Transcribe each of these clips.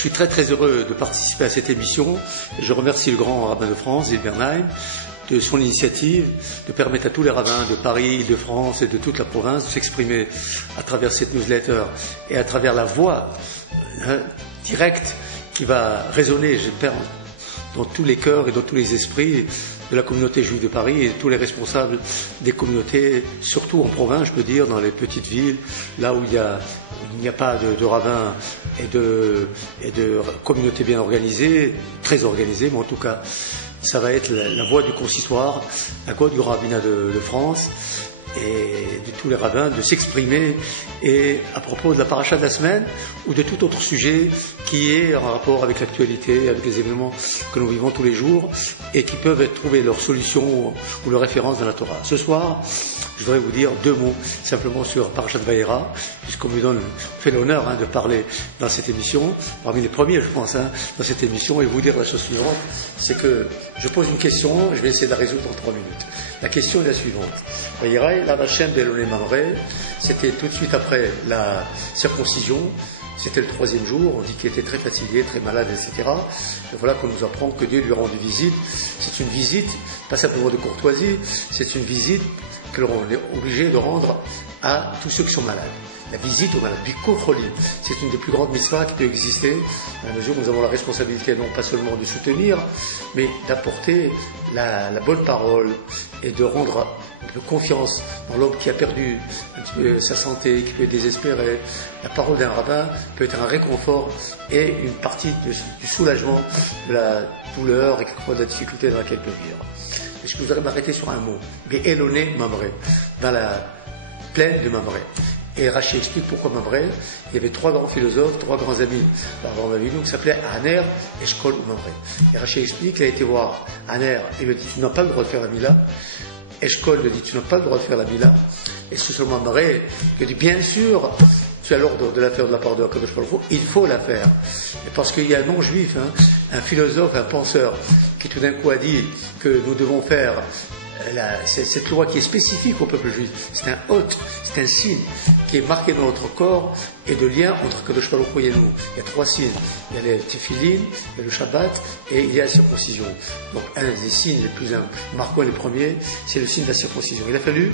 suis très heureux de participer à cette émission. Je remercie le grand rabbin de France, Gilles Bernheim, de son initiative de permettre à tous les rabbins de Paris, de France et de toute la province de s'exprimer à travers cette newsletter et à travers la voix directe qui va résonner, j'espère, dans tous les cœurs et dans tous les esprits de la communauté juive de Paris et de tous les responsables des communautés, surtout en province, je peux dire, dans les petites villes, là où il n'y a pas de rabbins et de communautés bien organisées, très organisées, mais en tout cas, ça va être la voix du consistoire, la voix du rabbinat de France et de tous les rabbins de s'exprimer et à propos de la paracha de la semaine ou de tout autre sujet qui est en rapport avec l'actualité, avec les événements que nous vivons tous les jours et qui peuvent trouver leur solution ou leur référence dans la Torah. Ce soir, je voudrais vous dire 2 mots simplement sur Parashat Vayera, puisqu'on me fait l'honneur de parler dans cette émission, parmi les premiers je pense dans cette émission, et vous dire la chose suivante, c'est que je pose une question, je vais essayer de la résoudre en 3 minutes. La question est la suivante. Vayera la Vachem d'Eloné Mamré, c'était tout de suite après la circoncision, c'était le 3e jour, on dit qu'il était très fatigué, très malade, etc. Et voilà qu'on nous apprend que Dieu lui rend une visite. C'est une visite, pas simplement de courtoisie, c'est une visite que l'on est obligé de rendre à tous ceux qui sont malades. La visite aux malades, Bikur Choli, c'est une des plus grandes mitzvahs qui peut exister, à la mesure où nous avons la responsabilité non pas seulement de soutenir, mais d'apporter la bonne parole et de rendre confiance dans l'homme qui a perdu un petit peu sa santé, qui peut être désespéré. La parole d'un rabbin peut être un réconfort et une partie du soulagement de la douleur et quelquefois de la difficulté dans laquelle il peut vivre. Et je voudrais m'arrêter sur un mot, Be'eloné Mamré, dans la plaine de Mamré. Et Rashi explique pourquoi Mamré. Il y avait 3 grands philosophes, 3 grands amis d'Avraham Avinu qui s'appelaient Aner, Eshkol ou Mamré. Et Rashi explique qu'il a été voir Aner et lui dit tu n'as pas le droit de faire la Mila. Eshkol lui dit tu n'as pas le droit de faire la Mila. Et c'est seulement Mamré qui dit bien sûr tu as l'ordre de la faire de la part de Hakadosh Baruch Hu, il faut la faire. Et parce qu'il y a un non-juif, un philosophe, un penseur qui tout d'un coup a dit que nous devons faire cette loi qui est spécifique au peuple juif, c'est un hôte, c'est un signe qui est marqué dans notre corps et de lien entre Kadosh Baruch Hu et nous. Il y a 3 signes, il y a les tefilin, il y a le Shabbat et il y a la circoncision. Donc un des signes les plus marquants et les premiers, c'est le signe de la circoncision. Il a fallu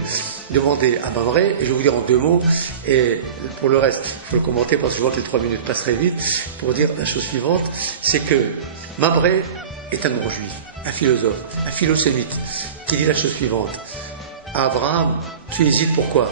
demander à Mamré, et je vais vous dire en 2 mots, et pour le reste, il faut le commenter parce que je vois que les 3 minutes passent très vite, pour dire la chose suivante, c'est que Mamré est un non-juif, un philosophe, un philosémite, qui dit la chose suivante. Abraham, tu hésites pourquoi?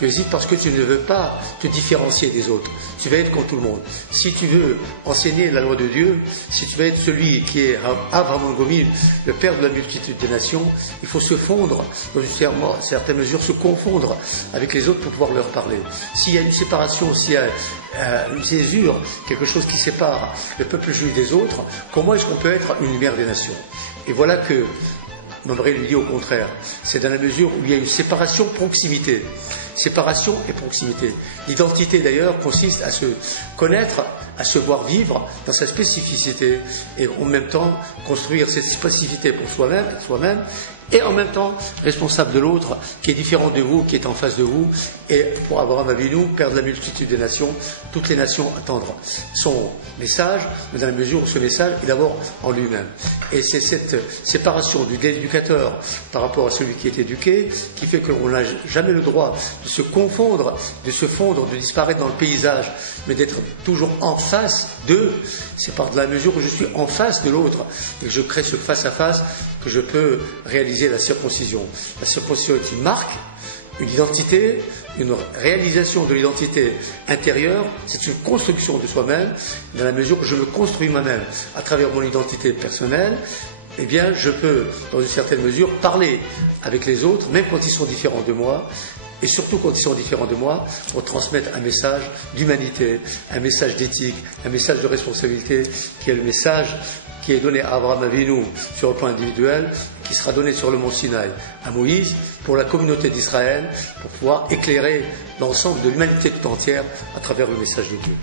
Tu hésites parce que tu ne veux pas te différencier des autres. Tu vas être comme tout le monde. Si tu veux enseigner la loi de Dieu, si tu veux être celui qui est Abraham Gomil, le père de la multitude des nations, il faut se fondre, dans une certaine mesure, se confondre avec les autres pour pouvoir leur parler. S'il y a une séparation, s'il y a une césure, quelque chose qui sépare le peuple juif des autres, comment est-ce qu'on peut être une lumière des nations? Et voilà que Mamré lui dit au contraire, c'est dans la mesure où il y a une séparation, proximité. Séparation et proximité. L'identité d'ailleurs consiste à se connaître, à se voir vivre dans sa spécificité et en même temps construire cette spécificité pour soi-même et en même temps responsable de l'autre qui est différent de vous, qui est en face de vous. Et pour Avraham Avinu, père de la multitude des nations, toutes les nations attendent son message, mais dans la mesure où ce message est d'abord en lui-même. Et c'est cette séparation de l'éducateur par rapport à celui qui est éduqué qui fait qu'on n'a jamais le droit de se confondre, de se fondre, de disparaître dans le paysage, mais d'être toujours en face d'eux. C'est par la mesure où je suis en face de l'autre et que je crée ce face-à-face que je peux réaliser la circoncision. La circoncision est une marque, une identité, une réalisation de l'identité intérieure, c'est une construction de soi-même, dans la mesure où je me construis moi-même à travers mon identité personnelle, eh bien je peux, dans une certaine mesure, parler avec les autres, même quand ils sont différents de moi, et surtout quand ils sont différents de moi, pour transmettre un message d'humanité, un message d'éthique, un message de responsabilité, qui est le message qui est donné à Avraham Avinu sur le plan individuel, qui sera donné sur le mont Sinaï à Moïse pour la communauté d'Israël, pour pouvoir éclairer l'ensemble de l'humanité tout entière à travers le message de Dieu.